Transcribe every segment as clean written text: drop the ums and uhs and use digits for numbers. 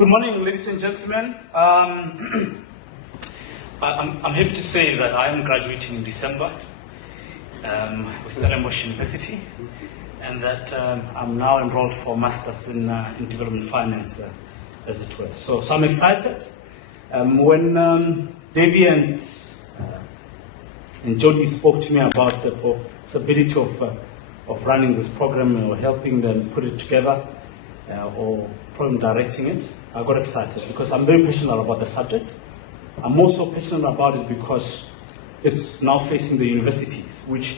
Good morning, ladies and gentlemen. I'm happy to say that I am graduating in December with Stellenbosch University, and that I'm now enrolled for Masters in Development Finance, as it were. So I'm excited. When Davy and Jody spoke to me about the possibility of running this program or helping them put it together, or program directing it, I got excited because I'm very passionate about the subject. I'm also passionate about it because it's now facing the universities, which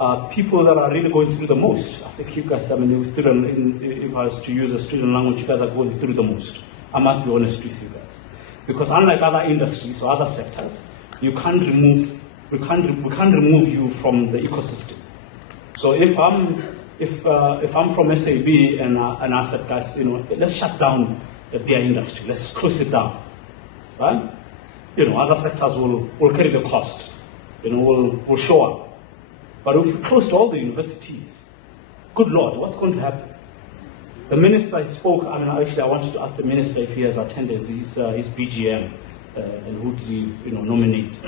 are people that are really going through the most. I think you guys, if I was to use a student language, you guys are going through the most. I must be honest with you guys. Because unlike other industries or other sectors, we can't remove you from the ecosystem. So if I'm from SAB and I said, guys, let's shut down the beer industry, let's close it down, right? Other sectors will carry the cost, will show up. But if we closed all the universities, good Lord, what's going to happen? The minister spoke. Actually, I wanted to ask the minister if he has attended his BGM and who did he nominate.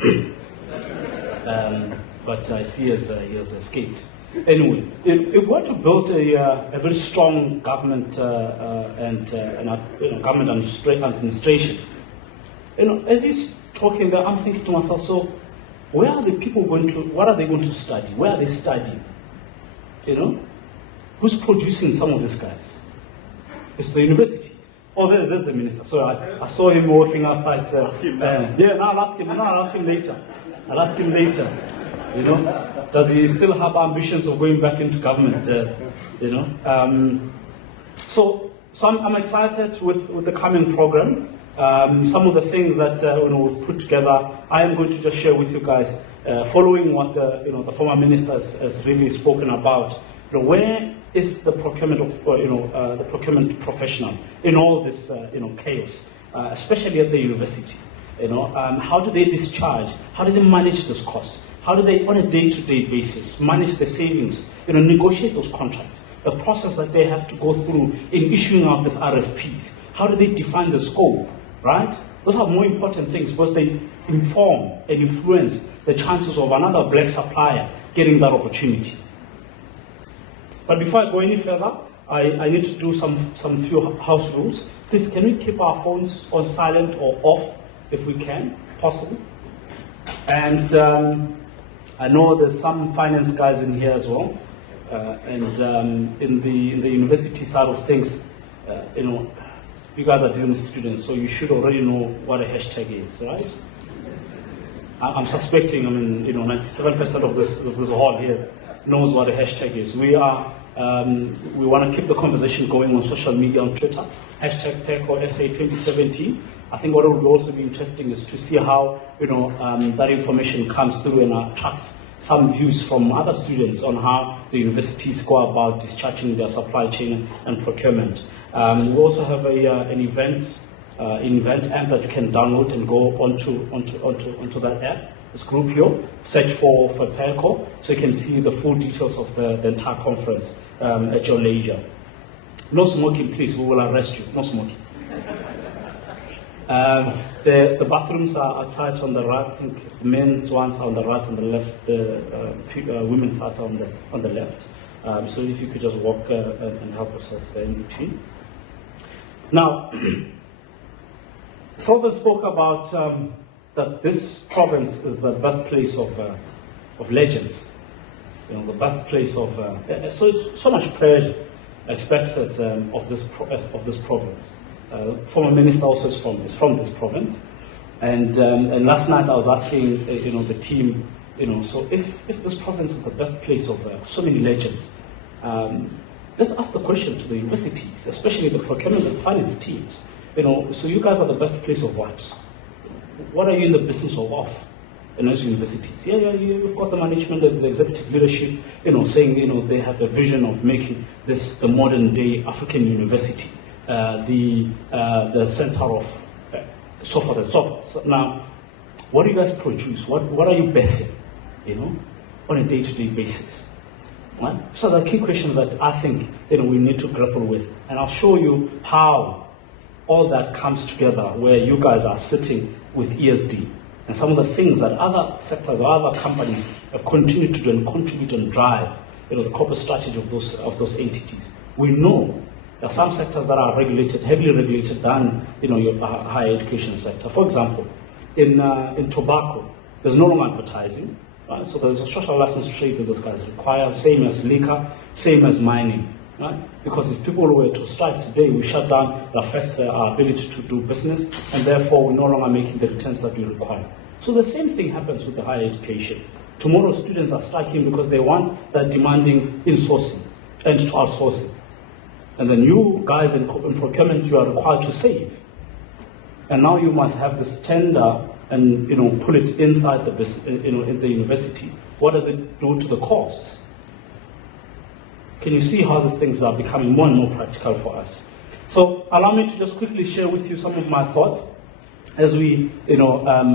But I see he has escaped. Anyway, if we were to build a very strong government and government administration, as he's talking there, I'm thinking to myself, so where are the people going to? What are they going to study? Where are they studying? Who's producing some of these guys? It's the universities. Oh, there's the minister. So I saw him walking outside. I'll ask him later. I'll ask him later. Does he still have ambitions of going back into government? So I'm excited with the coming program. Some of the things that we've put together, I am going to just share with you guys, following what the former minister has really spoken about. Where is the procurement of the procurement professional in all this chaos, especially at the university? How do they discharge? How do they manage those costs? How do they, on a day-to-day basis, manage the savings? Negotiate those contracts. The process that they have to go through in issuing out these RFPs. How do they define the scope? Right? Those are more important things because they inform and influence the chances of another black supplier getting that opportunity. But before I go any further, I need to do some few house rules. Please, can we keep our phones on silent or off if we can, possible? And I know there's some finance guys in here as well, and in the university side of things, you guys are dealing with students, so you should already know what a hashtag is, right? I'm suspecting, 97% of this hall here knows what a hashtag is. We want to keep the conversation going on social media, on Twitter, hashtag PECO-SA 2017. I think what would also be interesting is to see how that information comes through and attracts some views from other students on how the universities go about discharging their supply chain and procurement. We also have an event app that you can download and go onto that app. This group here, search for PECO, so you can see the full details of the entire conference at your leisure. No smoking, please. We will arrest you. No smoking. The bathrooms are outside on the right. I think the men's ones are on the right and the left. The women's are on the left. So if you could just walk and help yourself there in between. Now, Solvin spoke about that this province is the birthplace of legends. The birthplace of so it's so much praise expected of this province. Former minister also is from this province, and last night I was asking the team, so if this province is the birthplace of so many legends, let's ask the question to the universities, especially the procurement and finance teams. So you guys are the birthplace of what? What are you in the business of? As universities, you've got the management and the executive leadership, saying they have a vision of making this the modern day African university. The center of so forth and so forth. So now, what do you guys produce? What are you birthing, on a day-to-day basis? Right? So the key questions that I think we need to grapple with, and I'll show you how all that comes together where you guys are sitting with ESD and some of the things that other sectors or other companies have continued to do and contribute and drive, the corporate strategy of those entities. We know there are some sectors that are regulated, heavily regulated than your higher education sector. For example, in tobacco, there's no longer advertising, right? So there's a social license trade that these guys require, same as liquor, same as mining. Right? Because if people were to strike today, we shut down, it affects our ability to do business, and therefore we're no longer making the returns that we require. So the same thing happens with the higher education. Tomorrow students are striking because they want that demanding insourcing and outsourcing. And then you guys in procurement, you are required to save. And now you must have this tender and pull it inside the in the university. What does it do to the costs? Can you see how these things are becoming more and more practical for us? So allow me to just quickly share with you some of my thoughts as we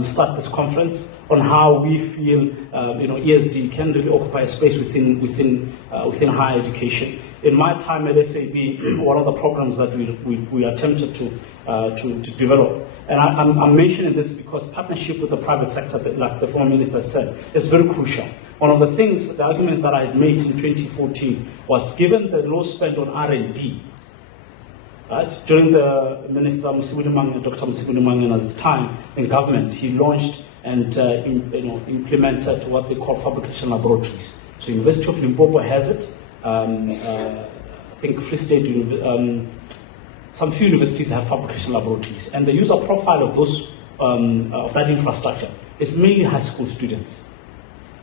start this conference on how we feel ESD can really occupy space within higher education. In my time at SAB, one of the programs that we attempted to develop, and I'm mentioning this because partnership with the private sector, like the former minister said, is very crucial. One of the things, the arguments that I had made in 2014 was, given the low spend on R&D, right, during the Minister Dr. Msibudi Mangana's time in government, he launched and implemented what they call fabrication laboratories. So University of Limpopo has it. I think Free State, some few universities have fabrication laboratories, and the user profile of those of that infrastructure is mainly high school students.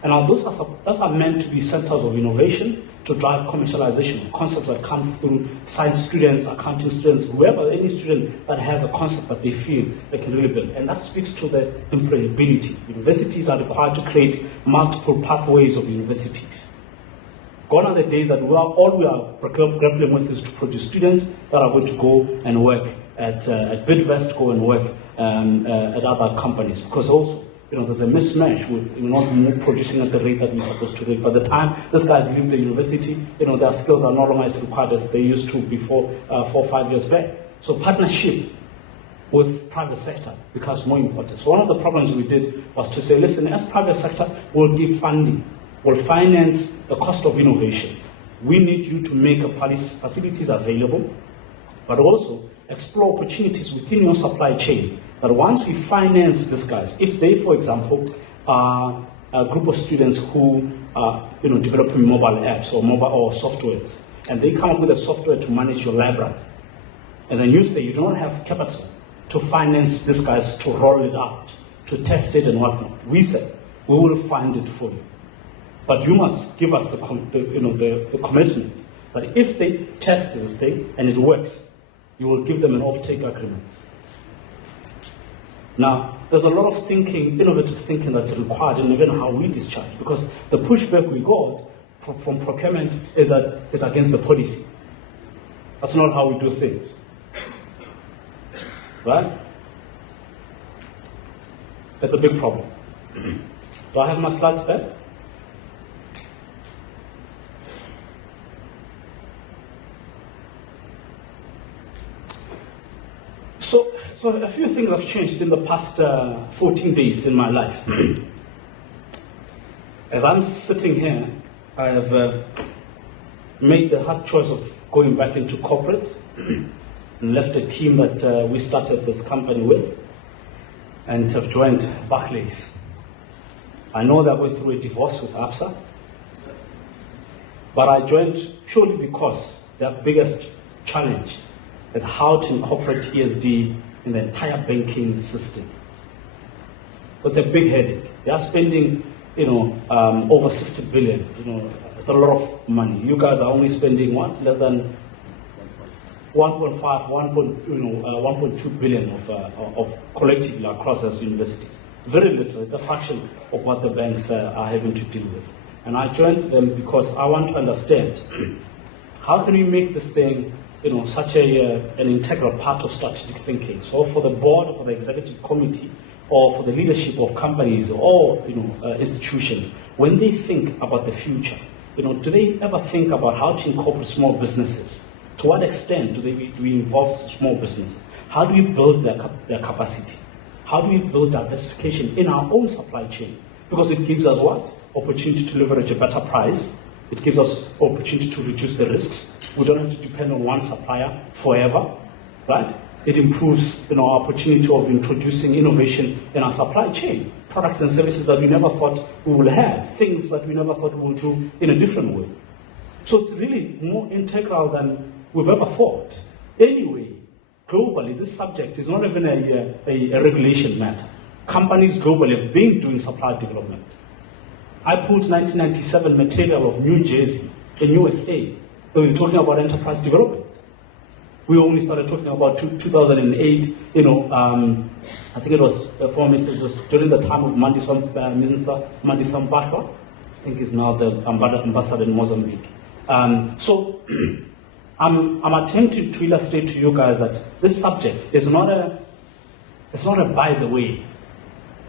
And now those are meant to be centers of innovation to drive commercialization of concepts that come through science students, accounting students, whoever, any student that has a concept that they feel they can really build. And that speaks to the employability. Universities are required to create multiple pathways of universities. Gone are the days that all we are grappling with is to produce students that are going to go and work at Bidvest, go and work at other companies, because also there's a mismatch. We're not producing at the rate that we're supposed to do. By the time these guys leave the university, their skills are no longer as required as they used to before 4 or 5 years back. So partnership with private sector becomes more important. So one of the problems we did was to say, listen, as private sector, we'll give funding, we'll finance the cost of innovation. We need you to make facilities available, but also explore opportunities within your supply chain. But once we finance these guys, if they, for example, are a group of students who are developing mobile apps or softwares, and they come up with a software to manage your library, and then you say you don't have capital to finance these guys to roll it out, to test it and whatnot, we say we will fund it for you. But you must give us the commitment that if they test this thing and it works, you will give them an off-take agreement. Now, there's a lot of thinking, innovative thinking that's required in even how we discharge, because the pushback we got from procurement is that it's against the policy. That's not how we do things. Right? That's a big problem. Do I have my slides back? So a few things have changed in the past 14 days in my life. As I'm sitting here, I have made the hard choice of going back into corporate and left a team that we started this company with and have joined Barclays. I know they're going through a divorce with ABSA, but I joined purely because their biggest challenge is how to incorporate ESD in the entire banking system. It's a big headache. They are spending, over 60 billion. It's a lot of money. You guys are only spending what? Less than 1.5, 1.2 billion of collectively across as universities. Very little. It's a fraction of what the banks are having to deal with. And I joined them because I want to understand how can we make this thing such an integral part of strategic thinking. So for the board, for the executive committee, or for the leadership of companies or institutions, when they think about the future, do they ever think about how to incorporate small businesses? To what extent do we involve small businesses? How do we build their capacity? How do we build diversification in our own supply chain? Because it gives us what? Opportunity to leverage a better price. It gives us opportunity to reduce the risks. We don't have to depend on one supplier forever, right? It improves our opportunity of introducing innovation in our supply chain, products and services that we never thought we would have, things that we never thought we would do in a different way. So it's really more integral than we've ever thought. Anyway, globally, this subject is not even a regulation matter. Companies globally have been doing supply development. I pulled 1997 material of New Jersey in USA. They were talking about enterprise development. We only started talking about 2008, I think it was, for me, it was during the time of Minister Mandisa Mpahla, I think he's now the ambassador in Mozambique. So I'm attempting to illustrate to you guys that this subject is not a by the way.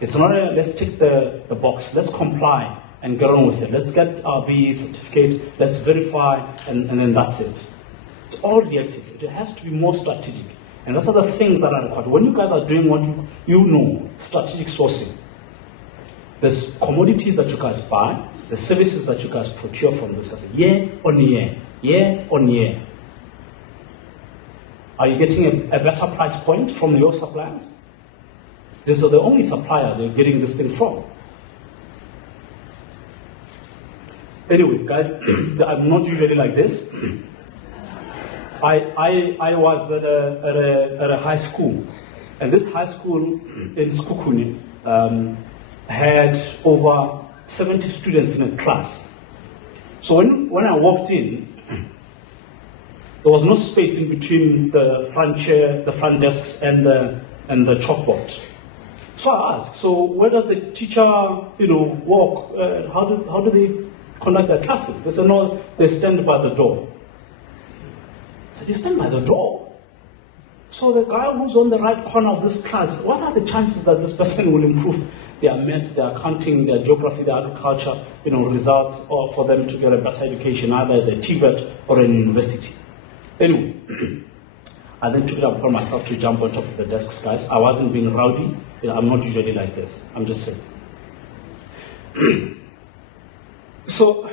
It's not a let's tick the box, let's comply and get on with it. Let's get our BE certificate, let's verify, and then that's it. It's all reactive. It has to be more strategic. And those are the things that are required. When you guys are doing what you know, strategic sourcing, there's commodities that you guys buy, the services that you guys procure from this guys, year on year. Are you getting a better price point from your suppliers? These are the only suppliers you're getting this thing from. Anyway, guys, I'm not usually like this. I was at a high school, and this high school in Phukhubye had over 70 students in a class. So when I walked in, there was no space in between the front chair, the front desks, and the chalkboard. So I asked, so where does the teacher, walk? How do they conduct their classes? They said, no, they stand by the door. I said, you stand by the door? So the guy who's on the right corner of this class, what are the chances that this person will improve their maths, their accounting, their geography, their agriculture, results, or for them to get a better education, either at the TVET or in university? Anyway, I then took it upon myself to jump on top of the desks, guys. I wasn't being rowdy. I'm not usually like this. I'm just saying. So,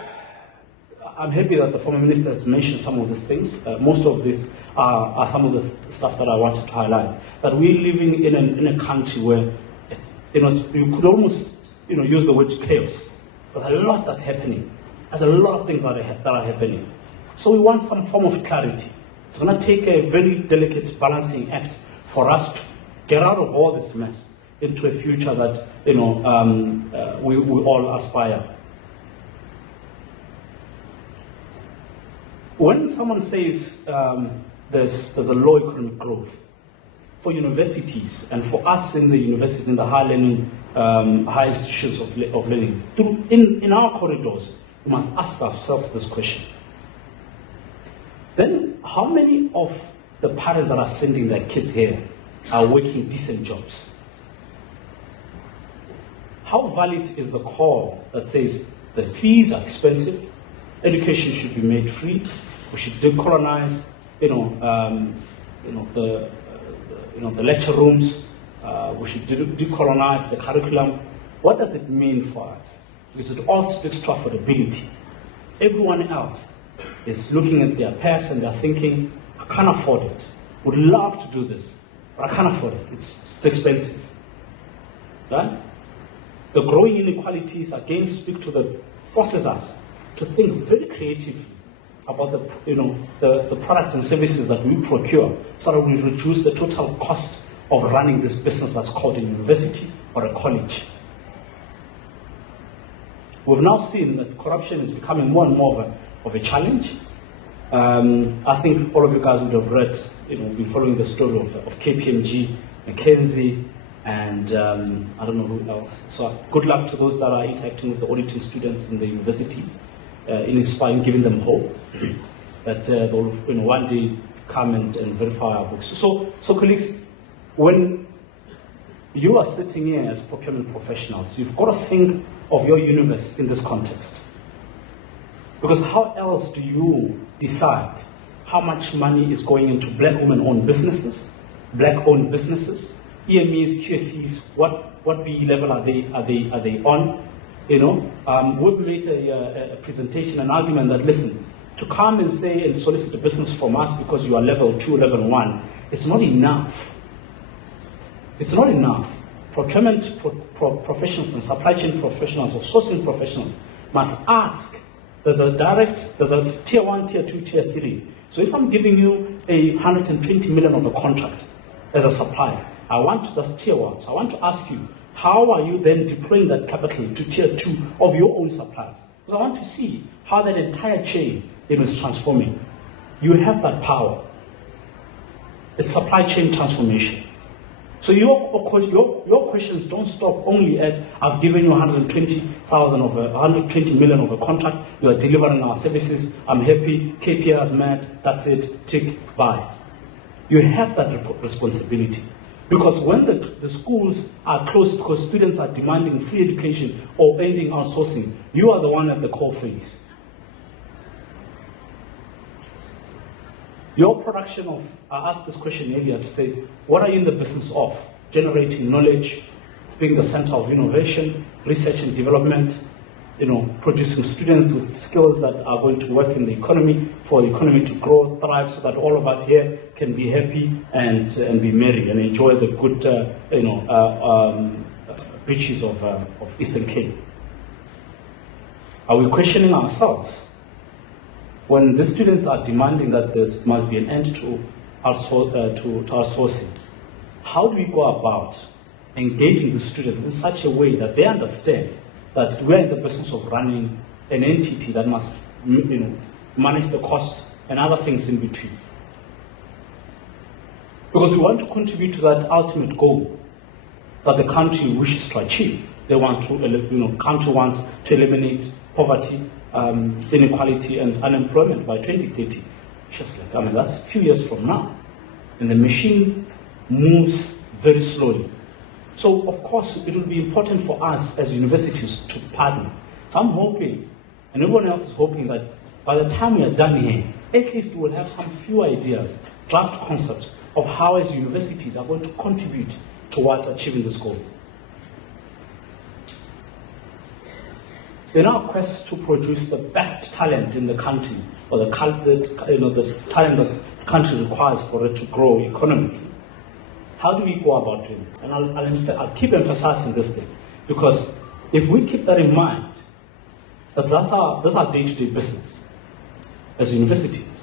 I'm happy that the former minister has mentioned some of these things. Most of these are some of the stuff that I wanted to highlight. That we're living in a country where it's, you could almost use the word chaos. There's a lot that's happening. There's a lot of things that are happening. So we want some form of clarity. It's going to take a very delicate balancing act for us to get out of all this mess into a future that we all aspire. When someone says there's a low economic growth for universities and for us in the university, in the high learning, high institutions of learning, in our corridors, we must ask ourselves this question. Then, how many of the parents that are sending their kids here are working decent jobs? How valid is the call that says the fees are expensive, education should be made free, we should decolonize, the lecture rooms, we should decolonize the curriculum? What does it mean for us? Because it all speaks to affordability. Everyone else is looking at their purse and they're thinking, I can't afford it. Would love to do this, but I can't afford it. It's expensive. Right? The growing inequalities again speak to the forces us to think very creatively about the products and services that we procure, so that we reduce the total cost of running this business that's called a university or a college. We've now seen that corruption is becoming more and more of a challenge. I think all of you guys would have read, been following the story of KPMG, McKinsey, and I don't know who else. So good luck to those that are interacting with the auditing students in the universities, in inspiring, giving them hope that they'll one day come and verify our books. So colleagues, when you are sitting here as procurement professionals, you've got to think of your universe in this context. Because how else do you decide how much money is going into black women-owned businesses, black-owned businesses, EMEs, QSEs, what BE level are they on? You know, we've made a presentation, an argument that, listen, to come and say and solicit a business from us because you are level 2, level 1, it's not enough. It's not enough. Procurement professionals and supply chain professionals or sourcing professionals must ask. There's a tier 1, tier 2, tier 3. So if I'm giving you 120 million of a contract as a supplier, that's tier 1. So I want to ask you, how are you then deploying that capital to tier 2 of your own suppliers? Because I want to see how that entire chain is transforming. You have that power. It's supply chain transformation. So your questions don't stop only at, I've given you 120 million of a contract, you are delivering our services, I'm happy, KPIs met, that's it, tick, bye. You have that responsibility. Because when the schools are closed because students are demanding free education or ending outsourcing, you are the one at the core phase. Your production of, I asked this question earlier to say, what are you in the business of? Generating knowledge, being the center of innovation, research and development, producing students with skills that are going to work in the economy, for the economy to grow, thrive, so that all of us here can be happy and be merry and enjoy the good, beaches of Eastern Cape. Are we questioning ourselves? When the students are demanding that there must be an end to outsourcing, how do we go about engaging the students in such a way that they understand that we're in the business of running an entity that must manage the costs and other things in between? Because we want to contribute to that ultimate goal that the country wishes to achieve. They want to, country wants to eliminate poverty, inequality and unemployment by 2030. Just like, that's a few years from now. And the machine moves very slowly. So, of course, it will be important for us as universities to partner. So I'm hoping, and everyone else is hoping, that by the time we are done here, at least we will have some few ideas, draft concepts of how as universities are going to contribute towards achieving this goal. In our quest to produce the best talent in the country, or the talent that the country requires for it to grow economically, how do we go about doing it? And I'll keep emphasizing this thing, because if we keep that in mind, that's our day-to-day business as universities.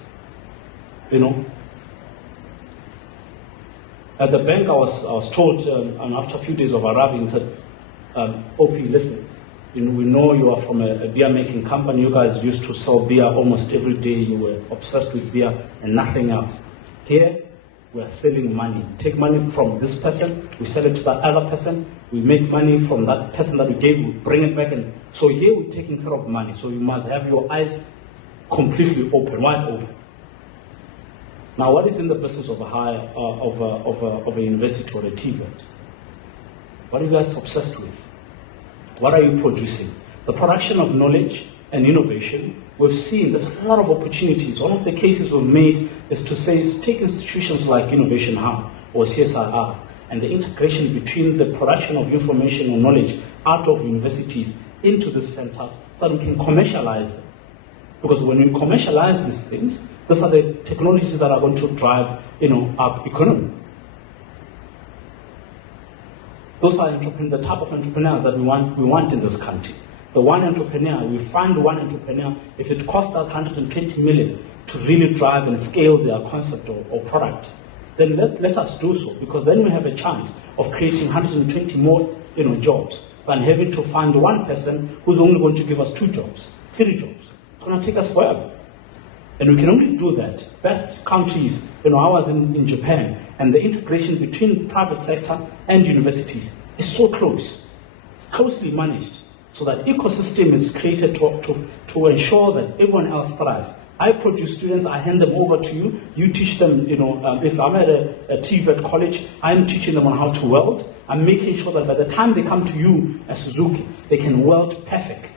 At the bank, I was told, and after a few days of arriving, said, OP, listen, we know you are from a beer-making company. You guys used to sell beer almost every day. You were obsessed with beer and nothing else. Here, we are selling money. We take money from this person, we sell it to that other person, we make money from that person that we gave, we bring it back. And so here we're taking care of money. So you must have your eyes completely open, wide open. Now, what is in the business of a university or a TVET? What are you guys obsessed with? What are you producing? The production of knowledge and innovation, we've seen there's a lot of opportunities. One of the cases we've made is to say, take institutions like Innovation Hub or CSIR and the integration between the production of information or knowledge out of universities into the centers so that we can commercialize them. Because when we commercialize these things, these are the technologies that are going to drive our economy. Those are the type of entrepreneurs that we want in this country. The one entrepreneur, we fund one entrepreneur, if it costs us 120 million to really drive and scale their concept or product, then let us do so, because then we have a chance of creating 120 more jobs than having to find one person who's only going to give us 2 jobs, 3 jobs. It's going to take us forever. And we can only do that. Best countries, I was in Japan, and the integration between private sector and universities is so closely managed, so that ecosystem is created to ensure that everyone else thrives. I produce students, I hand them over to you, you teach them, if I'm at a TVET college, I'm teaching them on how to weld. I'm making sure that by the time they come to you as Suzuki, they can weld perfect.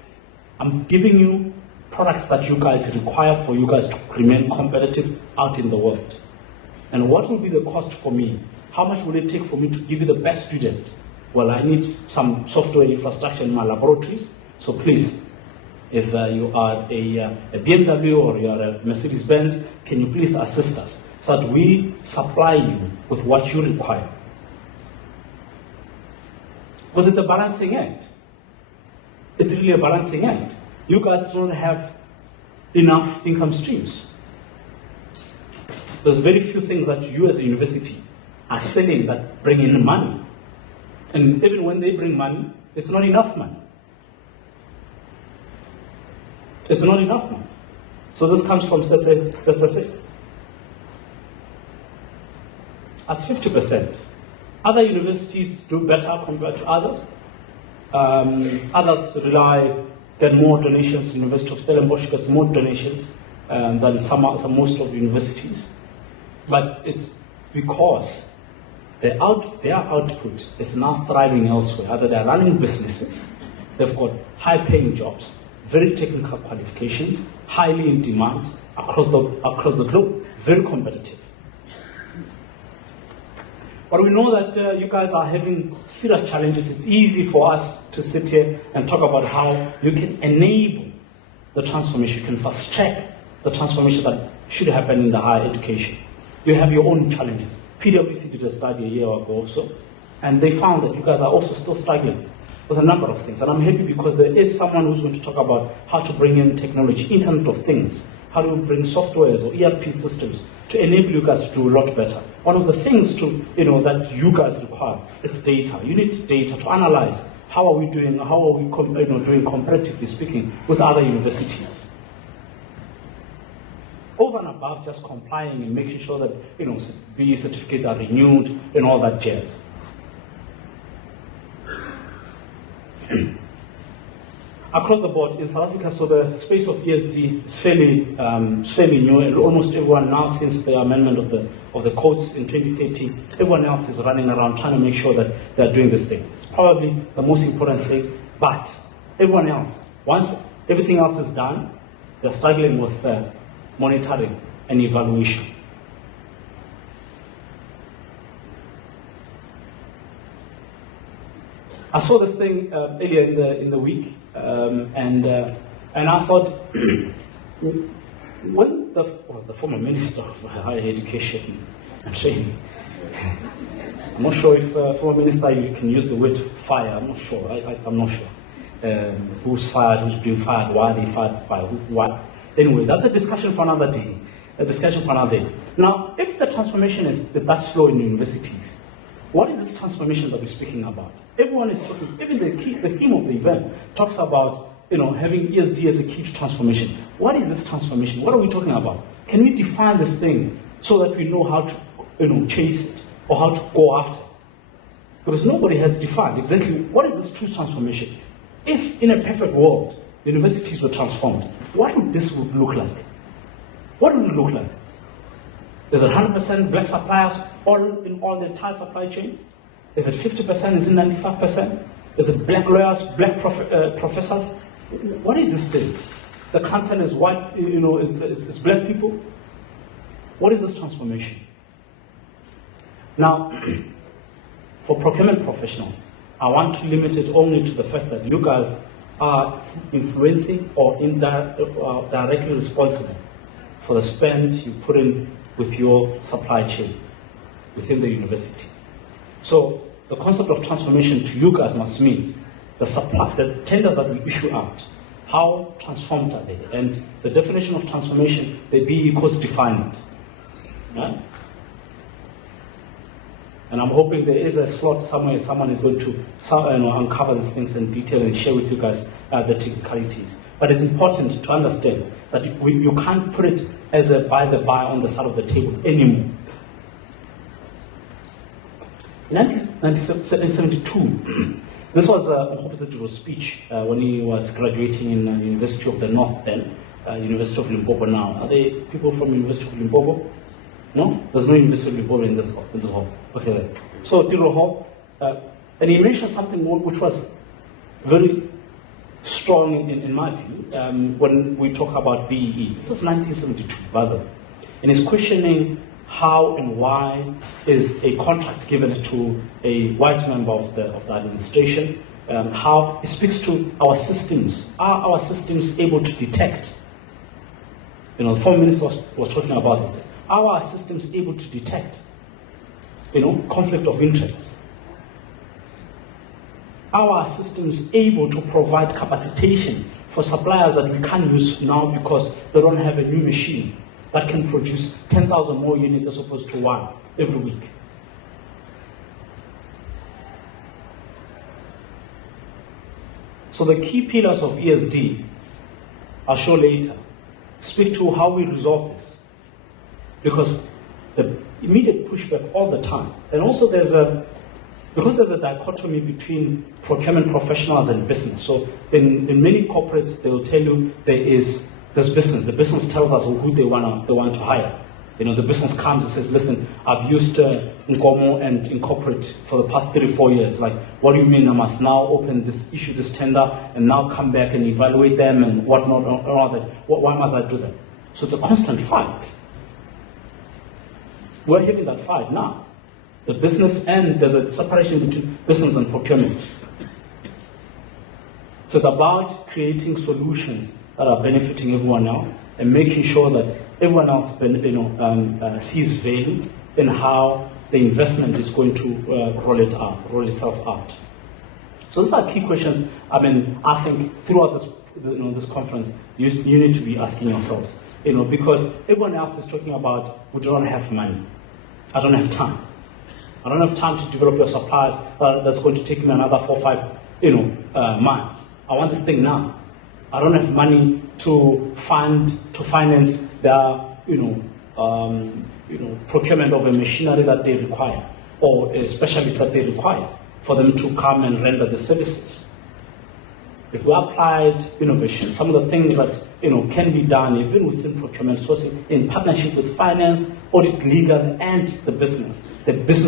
I'm giving you products that you guys require for you guys to remain competitive out in the world. And what will be the cost for me? How much will it take for me to give you the best student? Well, I need some software infrastructure in my laboratories. So please, if you are a BMW or you are a Mercedes-Benz, can you please assist us so that we supply you with what you require? Because it's a balancing act. It's really a balancing act. You guys don't have enough income streams. There's very few things that you as a university are selling that bring in money. And even when they bring money, it's not enough money. It's not enough money. So this comes from statistics. At 50%. Other universities do better compared to others. Others get more donations. University of Stellenbosch gets more donations than most of the universities. But it's because their output is now thriving elsewhere. Either they're running businesses, they've got high-paying jobs, very technical qualifications, highly in demand across the globe, very competitive. But we know that you guys are having serious challenges. It's easy for us to sit here and talk about how you can enable the transformation, you can fast track the transformation that should happen in the higher education. You have your own challenges. PwC did a study a year ago also, and they found that you guys are also still struggling with a number of things. And I'm happy because there is someone who's going to talk about how to bring in technology, Internet of Things, how to bring softwares or ERP systems to enable you guys to do a lot better. One of the things that you guys require is data. You need data to analyze how are we doing, doing comparatively speaking with other universities. Over and above just complying and making sure that BE certificates are renewed and all that jazz. Across the board in South Africa, so the space of ESD is fairly new, and almost everyone now, since the amendment of the codes in 2013, everyone else is running around trying to make sure that they're doing this thing. It's probably the most important thing, but everyone else, once everything else is done, they're struggling with monitoring and evaluation. I saw this thing earlier in the week, and I thought, when the former Minister of Higher Education and Training, I'm not sure if former Minister you can use the word fire. I'm not sure. I'm not sure who's fired, who's being fired, why they fired, by who, what. Anyway, that's a discussion for another day. Now, if the transformation is that slow in universities, what is this transformation that we're speaking about? Everyone is talking, even the theme of the event talks about having ESD as a key to transformation. What is this transformation? What are we talking about? Can we define this thing so that we know how to chase it or how to go after it? Because nobody has defined exactly what is this true transformation. If in a perfect world, universities were transformed, what would this look like? What would it look like? Is it 100% black suppliers in all the entire supply chain? Is it 50%? Is it 95%? Is it black lawyers, black professors? What is this thing? The concern is white, it's black people. What is this transformation? Now, for procurement professionals, I want to limit it only to the fact that you guys are influencing or directly responsible for the spend you put in with your supply chain within the university. So the concept of transformation to you guys must mean the tenders that we issue out, how transformed are they? And the definition of transformation, the BE codes define it. Yeah? And I'm hoping there is a slot somewhere, someone is going to uncover these things in detail and share with you guys the technicalities. But it's important to understand that you can't put it as a by the by on the side of the table anymore. In 1972, this was Octavius' speech when he was graduating in University of the North then, University of Limpopo now. Are there people from University of Limpopo? No? There's no University of Limpopo in this hall. Okay. So Tiro Hall, and he mentioned something which was very strong in my view when we talk about BEE. This is 1972, rather. And he's questioning how and why is a contract given to a white member of the administration. How it speaks to our systems. Are our systems able to detect? The former minister was talking about this. Are our systems able to detect, conflict of interests? Are our systems able to provide capacitation for suppliers that we can't use now because they don't have a new machine that can produce 10,000 more units as opposed to one every week? So the key pillars of ESD, I'll show later, speak to how we resolve this. Because the immediate pushback all the time, and also because there's a dichotomy between procurement professionals and business. So in many corporates, they will tell you there's business. The business tells us who they want to hire. The business comes and says, listen, I've used Nkomo and Incorporate for the past 3-4 years. Like, what do you mean I must now issue this tender and now come back and evaluate them and whatnot and all that? Why must I do that? So it's a constant fight. We're having that fight now. The business, and there's a separation between business and procurement. So it's about creating solutions that are benefiting everyone else and making sure that everyone else sees value in how the investment is going to roll itself out. So these are key questions. I think throughout this conference, you need to be asking yourselves, because everyone else is talking about, we don't have money. I don't have time. I don't have time to develop your supplies. That's going to take me another 4 or 5, months. I want this thing now. I don't have money to finance the procurement of a machinery that they require, or a specialist that they require for them to come and render the services. If we applied innovation, some of the things that can be done even within procurement sourcing in partnership with finance, audit, legal, and the business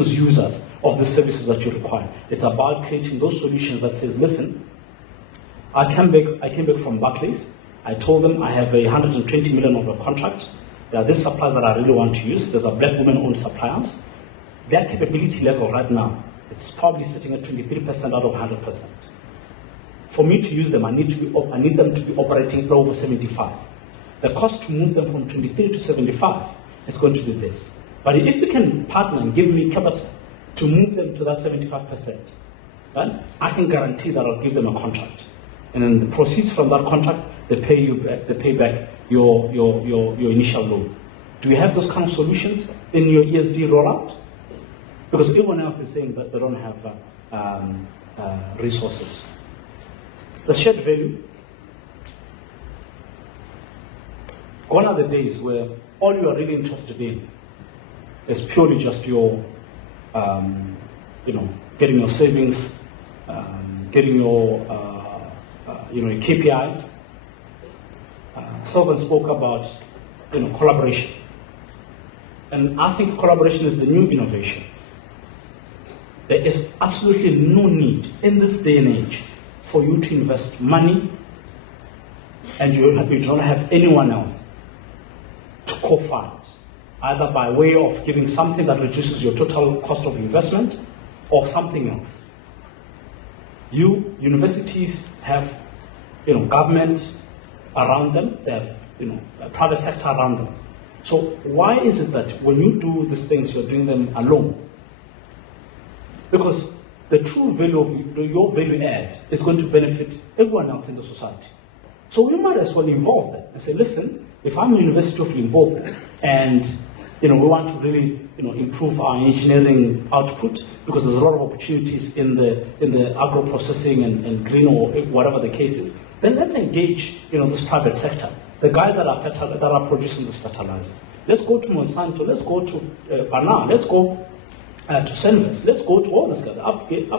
users of the services that you require. It's about creating those solutions that says, listen, I came back from Barclays. I told them I have 120 million of a contract. There are these suppliers that I really want to use. There's a black women-owned suppliers. Their capability level right now, it's probably sitting at 23% out of 100%. For me to use them, I need them to be operating over 75. The cost to move them from 23 to 75 is going to be this. But if you can partner and give me capital to move them to that 75%, then I can guarantee that I'll give them a contract. And then the proceeds from that contract, they pay back your initial loan. Do you have those kind of solutions in your ESD rollout? Because everyone else is saying that they don't have resources. The shared value. Gone are the days where all you are really interested in is purely just your, getting your savings, getting your KPIs. Someone spoke about, collaboration. And I think collaboration is the new innovation. There is absolutely no need in this day and age for you to invest money and you don't have anyone else to co-fund, either by way of giving something that reduces your total cost of investment or something else. Universities have, government around them, they have, a private sector around them. So why is it that when you do these things, you're doing them alone? Because the true value of your value add is going to benefit everyone else in the society. So we might as well involve them and say, listen, if I'm the University of Limpopo and we want to really improve our engineering output because there's a lot of opportunities in the agro processing and green or whatever the case is, then let's engage this private sector, the guys that are producing these fertilizers. Let's go to Monsanto, let's go to Banana, let's go to Senvest, let's go to all these guys, upgrade.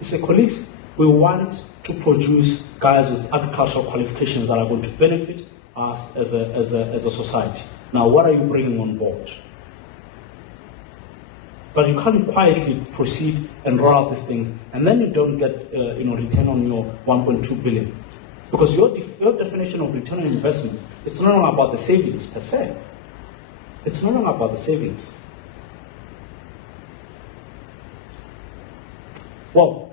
It's a colleagues. We want to produce guys with agricultural qualifications that are going to benefit us as a society. Now, what are you bringing on board? But you can't quietly proceed and roll out these things, and then you don't get return on your 1.2 billion, because your definition of return on investment is not about the savings per se. It's no longer about the savings. Well,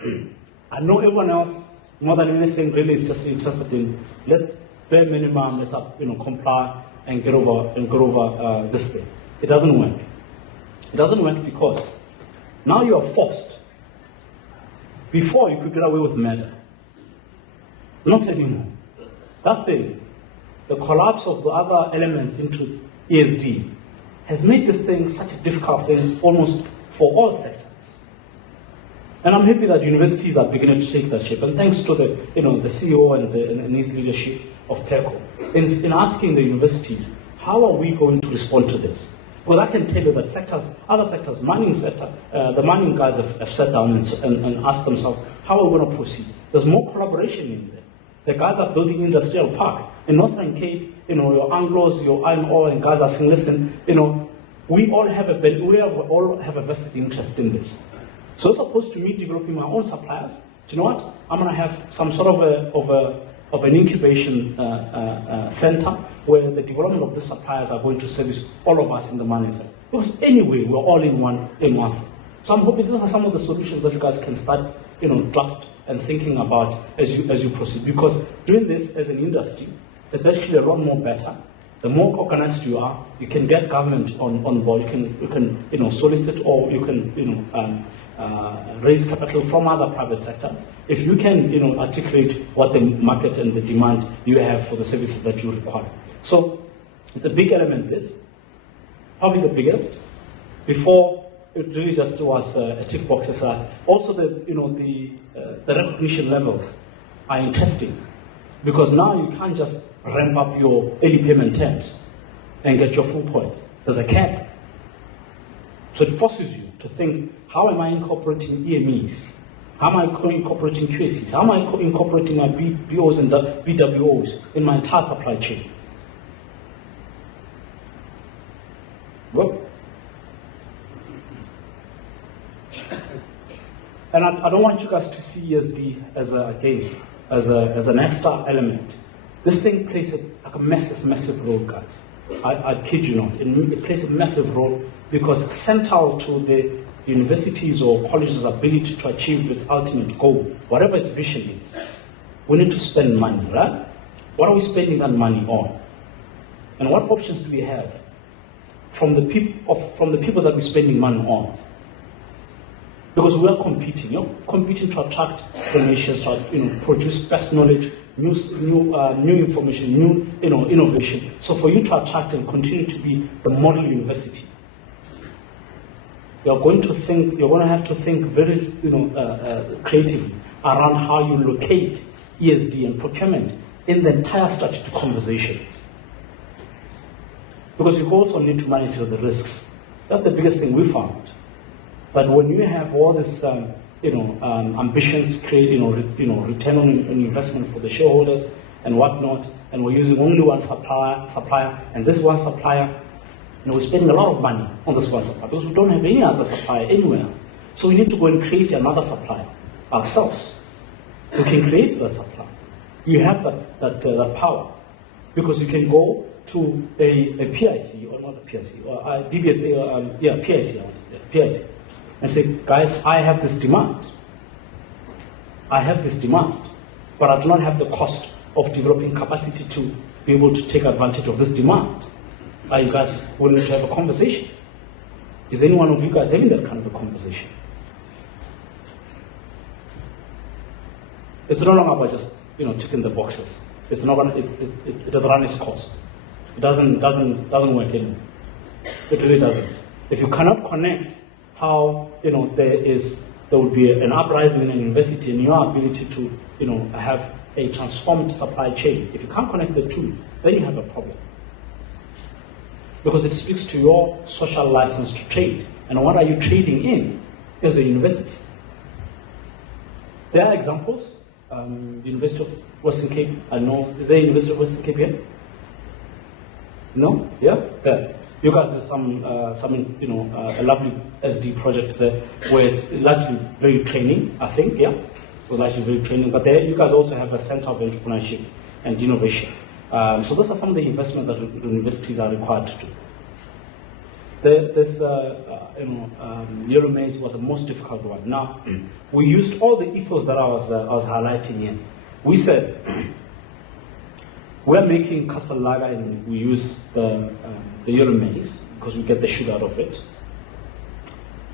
I know everyone else, more than anything, really is just interested in let's bare minimum, let's comply and get over this thing. It doesn't work. It doesn't work because now you are forced. Before you could get away with murder. Not anymore. That thing, the collapse of the other elements into ESD, has made this thing such a difficult thing almost for all sectors. And I'm happy that universities are beginning to take that shape. And thanks to the CEO and his leadership of PECO, in asking the universities, how are we going to respond to this? Well, I can tell you that other sectors, mining sector, the mining guys have sat down and asked themselves, how are we going to proceed? There's more collaboration in there. The guys are building industrial park. In Northern Cape, your Anglos, your iron ore, and guys are saying, listen, we all have a vested interest in this. So as opposed to me developing my own suppliers, do you know what? I'm going to have some sort of an incubation center where the development of the suppliers are going to service all of us in the mining sector. Because anyway, we're all in one thing. So I'm hoping these are some of the solutions that you guys can start, draft and thinking about as you proceed. Because doing this as an industry is actually a lot more better. The more organized you are, you can get government on board. You can solicit, or you can raise capital from other private sectors. If you can articulate what the market and the demand you have for the services that you require. So it's a big element, this, probably the biggest. Before, it really just was a tick box exercise. Also, the recognition levels are interesting, because now you can't just ramp up your early payment terms and get your full points. There's a cap. So it forces you to think, how am I incorporating EMEs? How am I incorporating QSCs? How am I incorporating my BOs and BWOs in my entire supply chain? Well, and I don't want you guys to see ESD as an extra element. This thing plays a massive role, guys. I kid you not. It plays a massive role, because central to the universities or colleges' ability to achieve its ultimate goal, whatever its vision is, we need to spend money, right? What are we spending that money on? And what options do we have from the people that we're spending money on? Because we are competing, competing to attract donations, to produce best knowledge, new information, new innovation. So for you to attract and continue to be the model university, you're going to have to think very creatively around how you locate ESD and procurement in the entire strategic conversation. Because you also need to manage the risks. That's the biggest thing we found. But when you have all this ambitions, create return on investment for the shareholders and whatnot, and we're using only one supplier, and this one supplier, we're spending a lot of money on this one supplier because we don't have any other supplier anywhere else. So we need to go and create another supplier ourselves. We can create that supplier. You have that power, because you can go to a PIC, or not a PIC, or a DBSA, PIC, and say, guys, I have this demand. But I do not have the cost of developing capacity to be able to take advantage of this demand. Are you guys willing to have a conversation? Is any one of you guys having that kind of a conversation? It's no longer about just ticking the boxes. It's not gonna. It doesn't run its course. It doesn't work anymore. It really doesn't. If you cannot connect how there would be an uprising in a university and your ability to have a transformed supply chain. If you can't connect the two, then you have a problem. Because it speaks to your social license to trade. And what are you trading in as a university? There are examples. University of Western Cape, I know. Is there a University of Western Cape here? No? Yeah? There. You guys did a lovely SD project there, where it's largely very training, I think, yeah? So largely very training. But there, you guys also have a center of entrepreneurship and innovation. So those are some of the investments that universities are required to do. This yellow maize was the most difficult one. Now, we used all the ethos that I was highlighting here. We said, we're making castle lager and we use the yellow maize because we get the sugar out of it.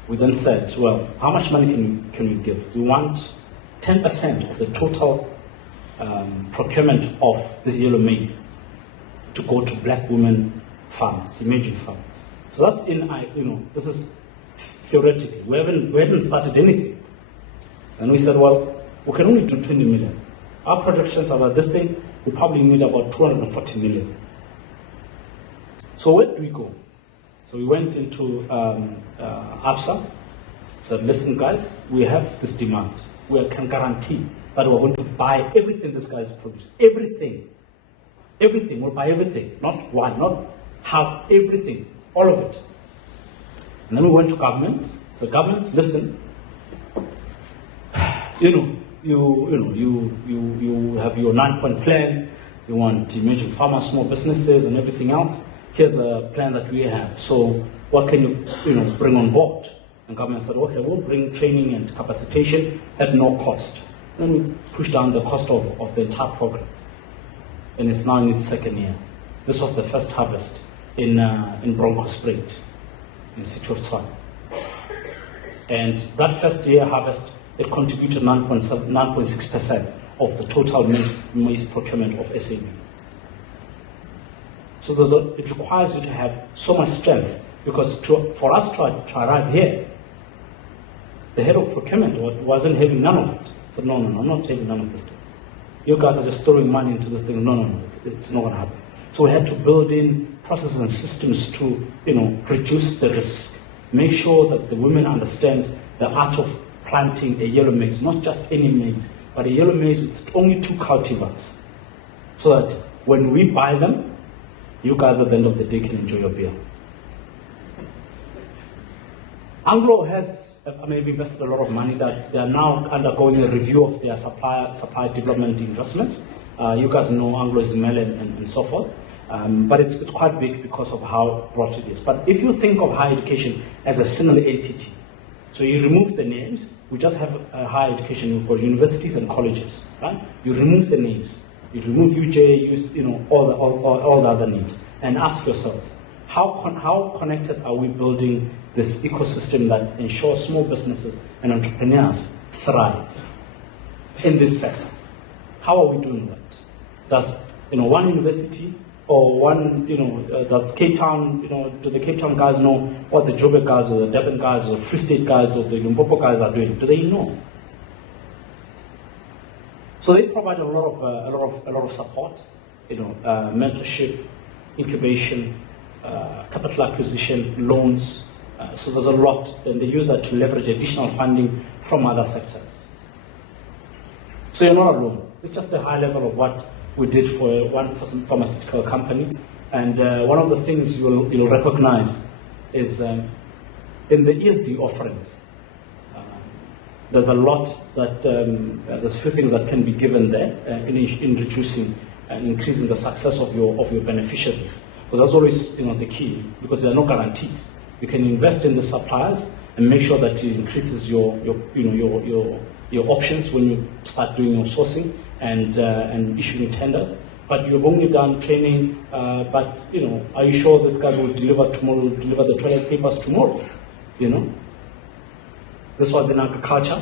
We then said, well, how much money can we give? We want 10% of the total procurement of this yellow maize to go to black women farmers, emerging farmers. So that's this is theoretically. We haven't started anything. And we said, well, we can only do 20 million. Our projections are that this thing, we probably need about 240 million. So where do we go? So we went into ABSA, said, listen guys, we have this demand. We can guarantee that we're going to buy everything this guy has produced. Everything. Everything, we'll buy everything. Not one, not half, everything. All of it. And then we went to government. So government, listen, you have your 9-point plan. You want emerging farmers, small businesses, and everything else. Here's a plan that we have. So what can you bring on board? And government said, okay, we'll bring training and capacitation at no cost. Then we pushed down the cost of the entire program. And it's now in its second year. This was the first harvest in Bronco Strait, in the city of Tshwane. And that first year harvest, it contributed 9.6% of the total maize procurement of SAB. So it requires you to have so much strength, because for us to arrive here, the head of procurement wasn't having none of it. So no, I'm not having none of this thing. You guys are just throwing money into this thing. No, it's not going to happen. So we had to build in processes and systems to, reduce the risk. Make sure that the women understand the art of planting a yellow maize, not just any maize, but a yellow maize with only 2 cultivars. So that when we buy them, you guys at the end of the day can enjoy your beer. Anglo has invested a lot of money that they are now undergoing a review of their supply development investments. You guys know Anglo is Mel and so forth. But it's quite big because of how broad it is. But if you think of higher education as a single entity, so you remove the names, we just have higher education for universities and colleges, right? You remove the names, you remove UJ, all the other names, and ask yourselves, how connected are we building this ecosystem that ensures small businesses and entrepreneurs thrive in this sector? How are we doing that? Does one university or one, does Cape Town, do the Cape Town guys know what the Joburg guys or the Durban guys or the Free State guys or the Limpopo guys are doing? Do they know? So they provide a lot of support, mentorship, incubation, capital acquisition, loans. So there's a lot, and they use that to leverage additional funding from other sectors. So you're not alone. It's just a high level of what we did for one pharmaceutical company. And one of the things you'll recognize is in the ESD offerings, there's a lot that, there's a few things that can be given there in reducing and increasing the success of your beneficiaries. Because that's always the key, because there are no guarantees. You can invest in the suppliers and make sure that it increases your options when you start doing your sourcing and issuing tenders. But you've only done training, but are you sure this guy will deliver tomorrow, deliver the toilet papers tomorrow? This was in agriculture.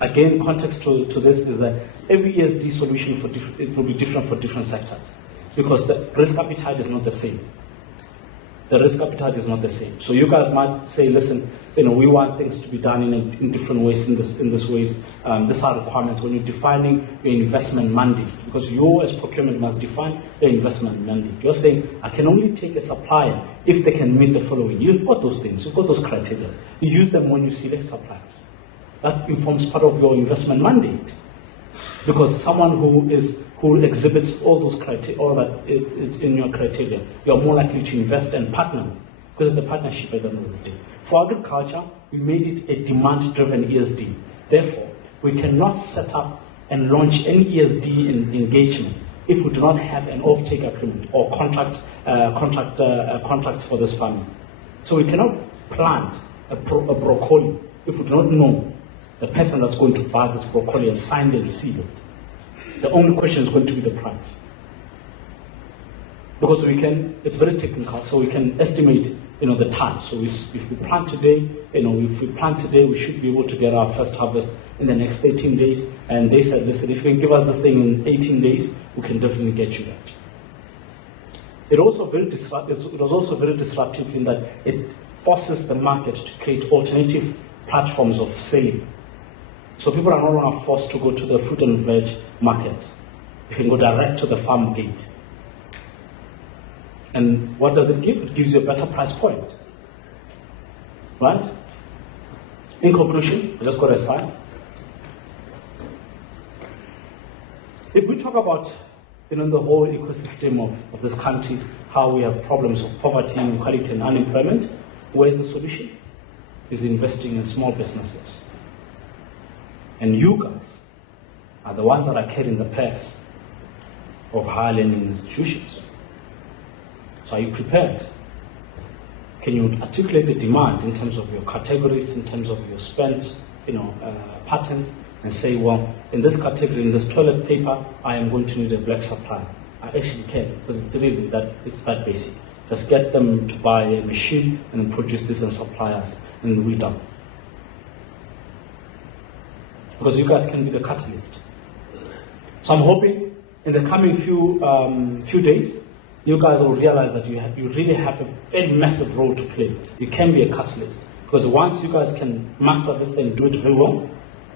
Again, context to this is that every ESD solution it will be different for different sectors, because the risk appetite is not the same. The risk appetite is not the same. So you guys might say, listen, we want things to be done in different ways, in this ways. These are requirements when you're defining your investment mandate, because you as procurement must define your investment mandate. You're saying, I can only take a supplier if they can meet the following. You've got those things, you've got those criteria. You use them when you select suppliers. That informs part of your investment mandate. Because someone who exhibits all those criteria, all that in your criteria, you're more likely to invest and partner with, because it's a partnership at the end of the day. For agriculture, we made it a demand-driven ESD. Therefore, we cannot set up and launch any ESD engagement if we do not have an off-take agreement or contracts for this farming. So we cannot plant a broccoli if we do not know the person that's going to buy this broccoli and signed and sealed. The only question is going to be the price. Because it's very technical, so we can estimate, the time. So if we plant today, we should be able to get our first harvest in the next 18 days. And they said, listen, if you can give us this thing in 18 days, we can definitely get you that. It was also very disruptive in that it forces the market to create alternative platforms of selling. So people are no longer forced to go to the fruit and veg market. You can go direct to the farm gate. And what does it give? It gives you a better price point. Right? In conclusion, I just got a slide. If we talk about the whole ecosystem of this country, how we have problems of poverty, inequality, and unemployment, where's the solution? Is investing in small businesses. And you guys are the ones that are carrying the purse of higher learning institutions. So are you prepared? Can you articulate the demand in terms of your categories, in terms of your spend, patterns, and say, well, in this category, in this toilet paper, I am going to need a black supply. I actually can, because it's really that basic. Just get them to buy a machine and then produce this and supply us, and we're done. Because you guys can be the catalyst. So I'm hoping in the coming few days, you guys will realize that you really have a very massive role to play. You can be a catalyst. Because once you guys can master this and do it very well,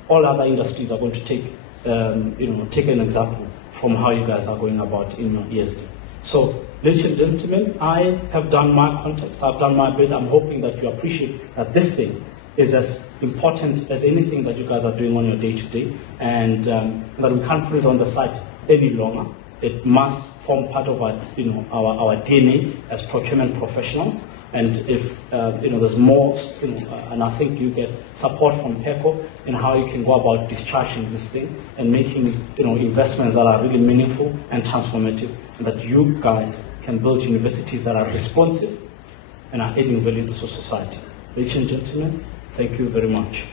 all other industries are going to take an example from how you guys are going about in your ESD. So, ladies and gentlemen, I have done my context, I've done my bit. I'm hoping that you appreciate that this thing is as important as anything that you guys are doing on your day-to-day, and that we can't put it on the side any longer. It must form part of our DNA as procurement professionals. And if there's more, and I think you get support from PECO in how you can go about discharging this thing and making investments that are really meaningful and transformative, and that you guys can build universities that are responsive and are adding value to society. Ladies and gentlemen, thank you very much.